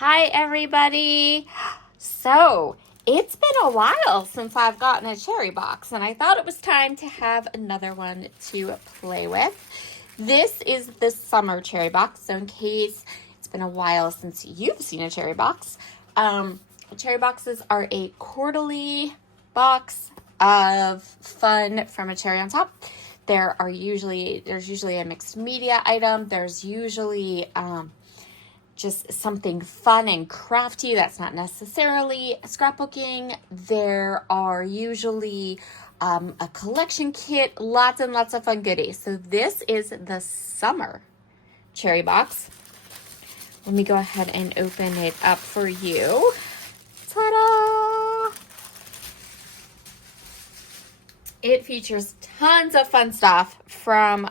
Hi, everybody. So, it's been a while since I've gotten a cherry box, and I thought it was time to have another one to play with. This is the summer cherry box, so in case it's been a while since you've seen a cherry box, cherry boxes are a quarterly box of fun from a cherry on top. There's usually a mixed media item. There's usually just something fun and crafty that's not necessarily scrapbooking. There are usually a collection kit, lots and lots of fun goodies. So this is the summer cherry box. Let me go ahead and open it up for you. Ta-da! It features tons of fun stuff from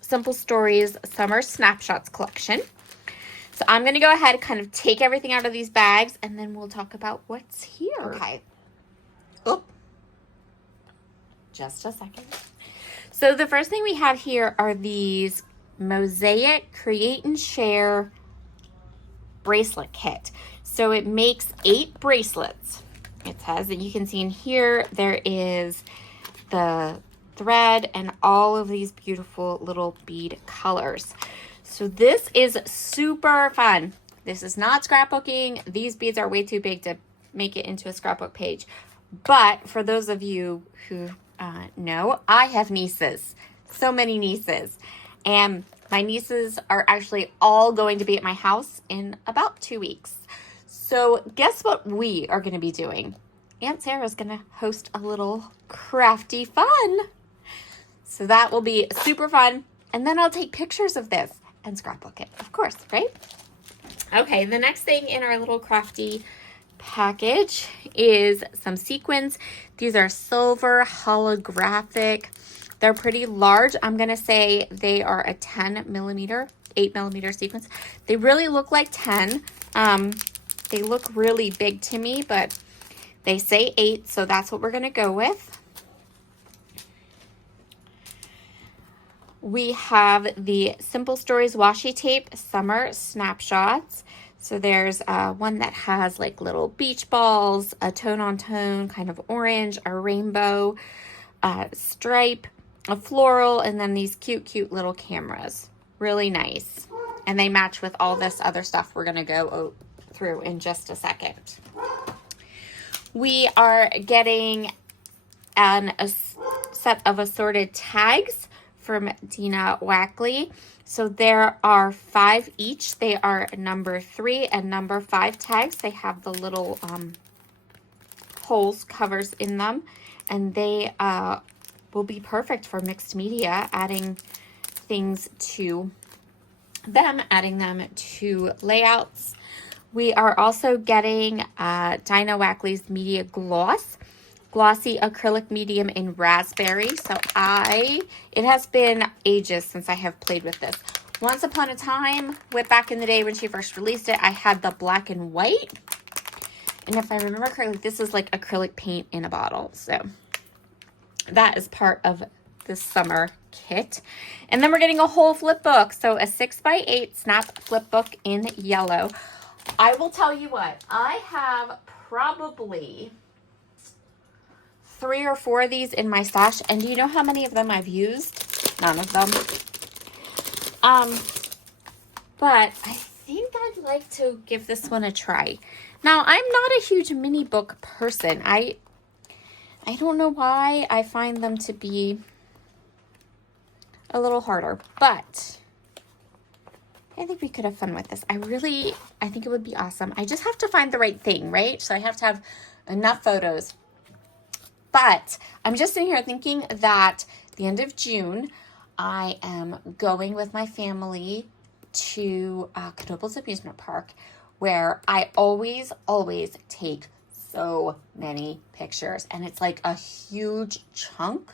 Simple Stories Summer Snapshots collection. So I'm going to go ahead and kind of take everything out of these bags, and then we'll talk about what's here. Okay. Oh, just a second. So the first thing we have here are these Mosaic Create and Share bracelet kit. So it makes 8 bracelets. It says, and you can see in here, there is the thread and all of these beautiful little bead colors. So this is super fun. This is not scrapbooking. These beads are way too big to make it into a scrapbook page. But for those of you who know, I have nieces. So many nieces. And my nieces are actually all going to be at my house in about 2 weeks. So guess what we are going to be doing? Aunt Sarah's going to host a little crafty fun. So that will be super fun. And then I'll take pictures of this and scrapbook it, of course, right? Okay, the next thing in our little crafty package is some sequins. These are silver holographic. They're pretty large. I'm gonna say they are a 10 millimeter, 8 millimeter sequins. They really look like 10. They look really big to me, but they say 8, so that's what we're gonna go with. We have the Simple Stories washi tape summer snapshots. So there's one that has like little beach balls, a tone-on-tone kind of orange, a rainbow stripe, a floral, and then these cute little cameras. Really nice. And they match with all this other stuff we're going to go through in just a second. We are getting a set of assorted tags from Dina Wackley. So there are 5 each. They are number 3 and number 5 tags. They have the little holes, covers in them, and they will be perfect for mixed media, adding things to them, adding them to layouts. We are also getting Dina Wackley's Media Gloss. Glossy acrylic medium in raspberry. So it has been ages since I have played with this. Once upon a time, back in the day when she first released it, I had the black and white. And if I remember correctly, this is like acrylic paint in a bottle. So that is part of this summer kit. And then we're getting a whole flip book. So a 6x8 snap flip book in yellow. I will tell you what, I have probably 3 or 4 of these in my stash, and do you know how many of them I've used? None of them. But I think I'd like to give this one a try. Now, I'm not a huge mini book person. I don't know why I find them to be a little harder, but I think we could have fun with this. I think it would be awesome. I just have to find the right thing, right? So I have to have enough photos. But I'm just sitting here thinking that the end of June, I am going with my family to Knoebels Amusement Park, where I always take so many pictures. And it's like a huge chunk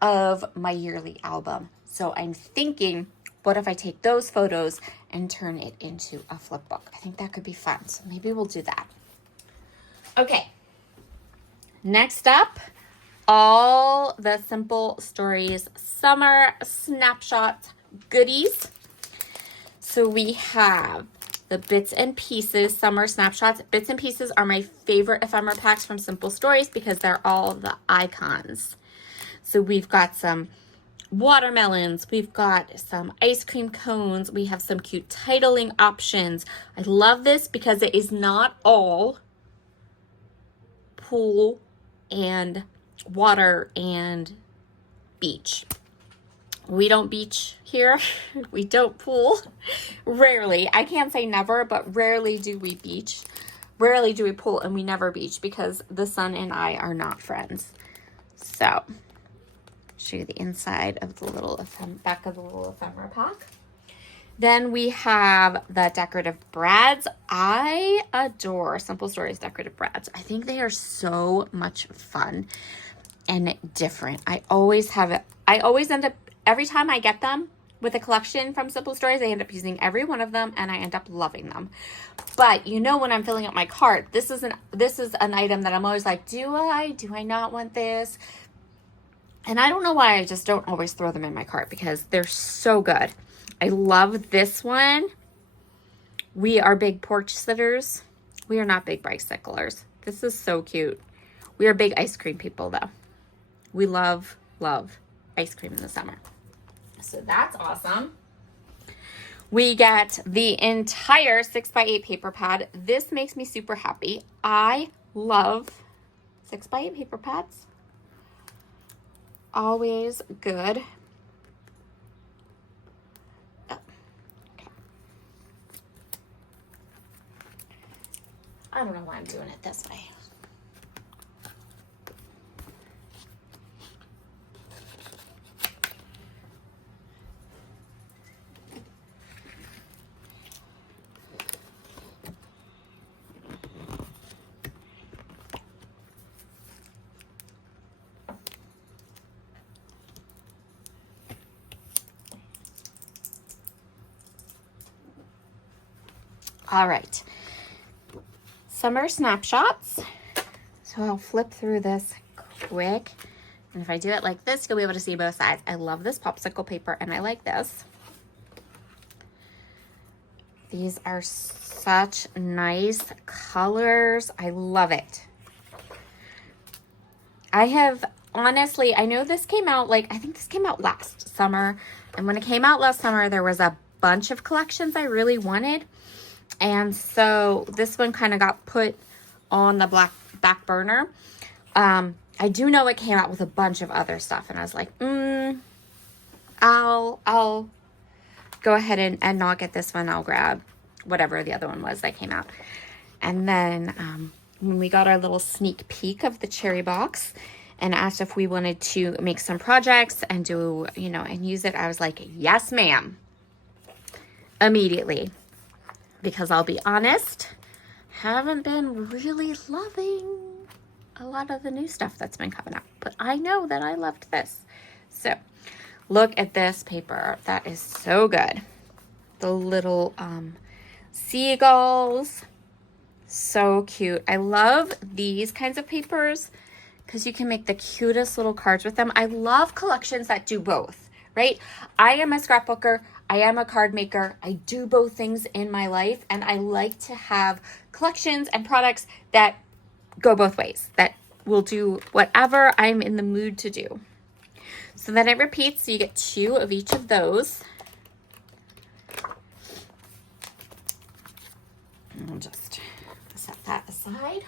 of my yearly album. So I'm thinking, what if I take those photos and turn it into a flip book? I think that could be fun. So maybe we'll do that. Okay. Next up, all the Simple Stories summer snapshot goodies. So we have the Bits and Pieces Summer Snapshots. Bits and Pieces are my favorite ephemera packs from Simple Stories because they're all the icons. So we've got some watermelons, we've got some ice cream cones, we have some cute titling options. I love this because it is not all pool and water and beach. We don't beach here. We don't pool. Rarely. I can't say never, but rarely do we beach. Rarely do we pool, and we never beach because the sun and I are not friends. So, show you the inside of the little back of the little ephemera pack. Then we have the decorative brads. I adore Simple Stories decorative brads. I think they are so much fun and different. I always have it. I always end up, every time I get them with a collection from Simple Stories, I end up using every one of them and I end up loving them. But you know, when I'm filling up my cart, this is an item that I'm always like, do I not want this? And I don't know why I just don't always throw them in my cart because they're so good. I love this one. We are big porch sitters. We are not big bicyclers. This is so cute. We are big ice cream people though. We love ice cream in the summer. So that's awesome. We get the entire 6x8 paper pad. This makes me super happy. I love 6x8 paper pads. Always good. Oh, okay. I don't know why I'm doing it this way. All right, summer snapshots. So I'll flip through this quick. And if I do it like this, you'll be able to see both sides. I love this popsicle paper and I like this. These are such nice colors. I love it. I have, honestly, I know this came out, I think this came out last summer. And when it came out last summer, there was a bunch of collections I really wanted. And so this one kind of got put on the back burner. I do know it came out with a bunch of other stuff. And I was like, I'll go ahead and not get this one. I'll grab whatever the other one was that came out. And then when we got our little sneak peek of the cherry box and asked if we wanted to make some projects and do, and use it, I was like, yes, ma'am. Immediately. Because I'll be honest, haven't been really loving a lot of the new stuff that's been coming out. But I know that I loved this. So look at this paper. That is so good. The little seagulls. So cute. I love these kinds of papers because you can make the cutest little cards with them. I love collections that do both, right? I am a scrapbooker. I am a card maker. I do both things in my life, and I like to have collections and products that go both ways, that will do whatever I'm in the mood to do. So then it repeats, so you get 2 of each of those. I'll just set that aside.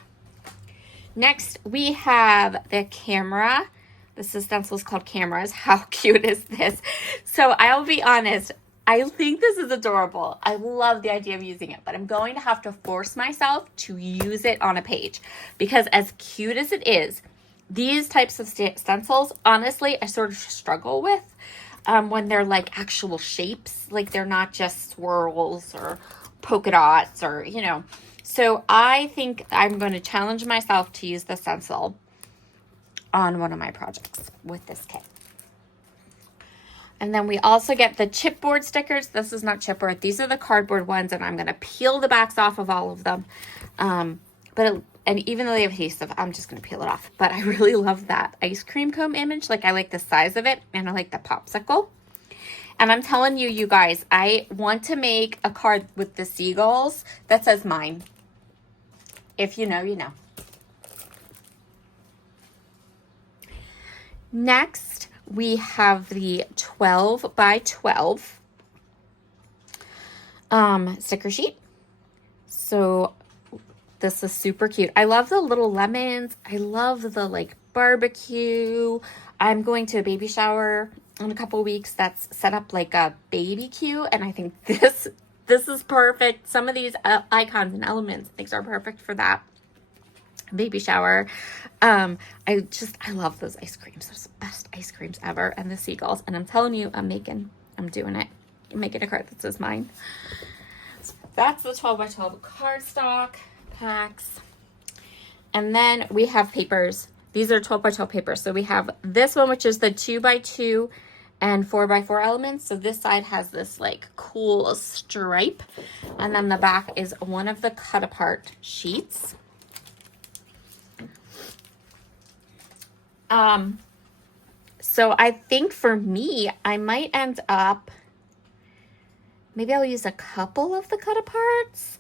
Next, we have the camera. This stencil is called Cameras. How cute is this? So I'll be honest, I think this is adorable. I love the idea of using it, but I'm going to have to force myself to use it on a page because as cute as it is, these types of stencils, honestly, I sort of struggle with when they're like actual shapes, like they're not just swirls or polka dots or, So I think I'm going to challenge myself to use the stencil on one of my projects with this kit. And then we also get the chipboard stickers. This is not chipboard. These are the cardboard ones, and I'm going to peel the backs off of all of them. And even though they have adhesive, I'm just going to peel it off. But I really love that ice cream cone image. I like the size of it, and I like the popsicle. And I'm telling you, you guys, I want to make a card with the seagulls that says mine. If you know, you know. Next, we have the 12 by 12 sticker sheet. So this is super cute. I love the little lemons. I love the like barbecue. I'm going to a baby shower in a couple weeks that's set up like a baby cue, and I think this is perfect. Some of these icons and elements I think are perfect for that baby shower. I love those ice creams. Those are the best ice creams ever, and the seagulls. And I'm telling you, I'm doing it. I'm making a card that says mine. So that's the 12 by 12 cardstock packs. And then we have papers. These are 12 by 12 papers. So we have this one, which is the 2 by 2 and 4 by 4 elements. So this side has this like cool stripe. And then the back is one of the cut apart sheets. So I think for me, I might end up, maybe I'll use a couple of the cut aparts,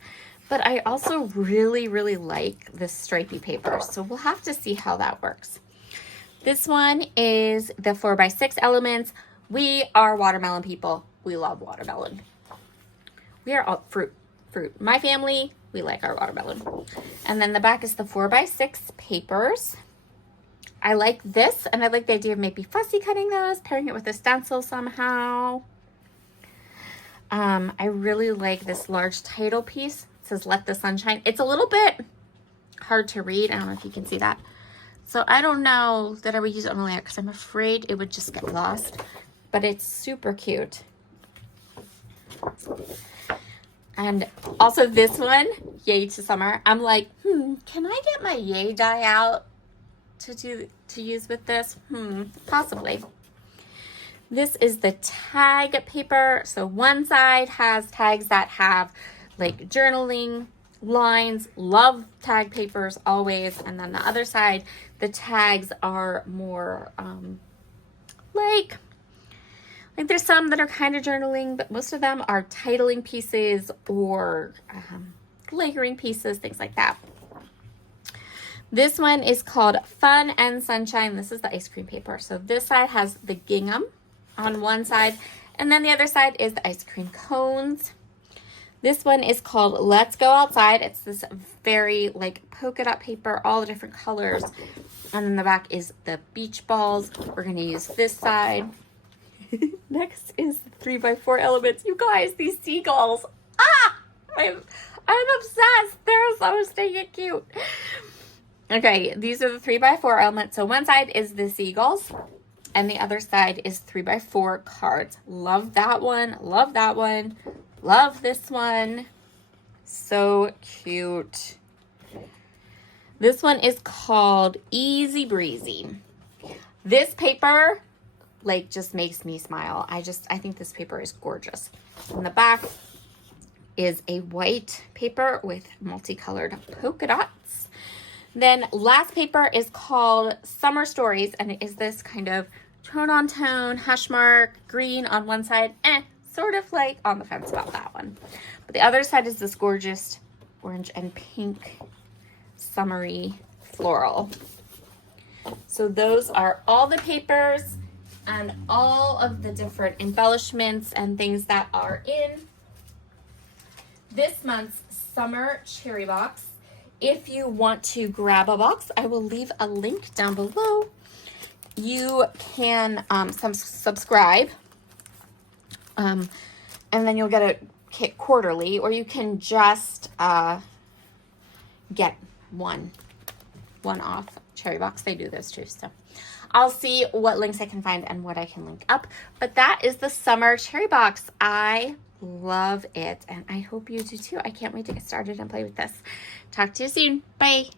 but I also really, really like this stripy paper. So we'll have to see how that works. This one is the 4 by 6 elements. We are watermelon people. We love watermelon. We are all fruit. My family, we like our watermelon. And then the back is the 4 by 6 papers. I like this, and I like the idea of maybe fussy cutting those, pairing it with a stencil somehow. I really like this large title piece. It says, "Let the sun shine." It's a little bit hard to read. I don't know if you can see that. So I don't know that I would use it on a layout because I'm afraid it would just get lost. But it's super cute. And also this one, Yay to Summer. I'm like, can I get my Yay die out to use with this? Possibly. This is the tag paper. So one side has tags that have like journaling lines. Love tag papers always. And then the other side, the tags are more like there's some that are kind of journaling, but most of them are titling pieces or layering pieces, things like that. This one is called Fun and Sunshine. This is the ice cream paper. So this side has the gingham on one side, and then the other side is the ice cream cones. This one is called Let's Go Outside. It's this very like polka dot paper, all the different colors. And then the back is the beach balls. We're going to use this side. Next is the 3 by 4 elements. You guys, these seagulls. I'm obsessed. They're so stinking cute. Okay, these are the 3 by 4 elements. So one side is the seagulls, and the other side is 3 by 4 cards. Love that one. Love that one. Love this one. So cute. This one is called Easy Breezy. This paper like just makes me smile. I think this paper is gorgeous. On the back is a white paper with multicolored polka dots. Then last paper is called Summer Stories, and it is this kind of tone on tone, hash mark, green on one side, sort of like on the fence about that one. But the other side is this gorgeous orange and pink summery floral. So those are all the papers and all of the different embellishments and things that are in this month's summer cherry box. If you want to grab a box, I will leave a link down below. You can subscribe, and then you'll get a kit quarterly, or you can just get one off cherry box. They do those too, so I'll see what links I can find and what I can link up. But that is the summer cherry box. I love it, and I hope you do too. I can't wait to get started and play with this. Talk to you soon. Bye.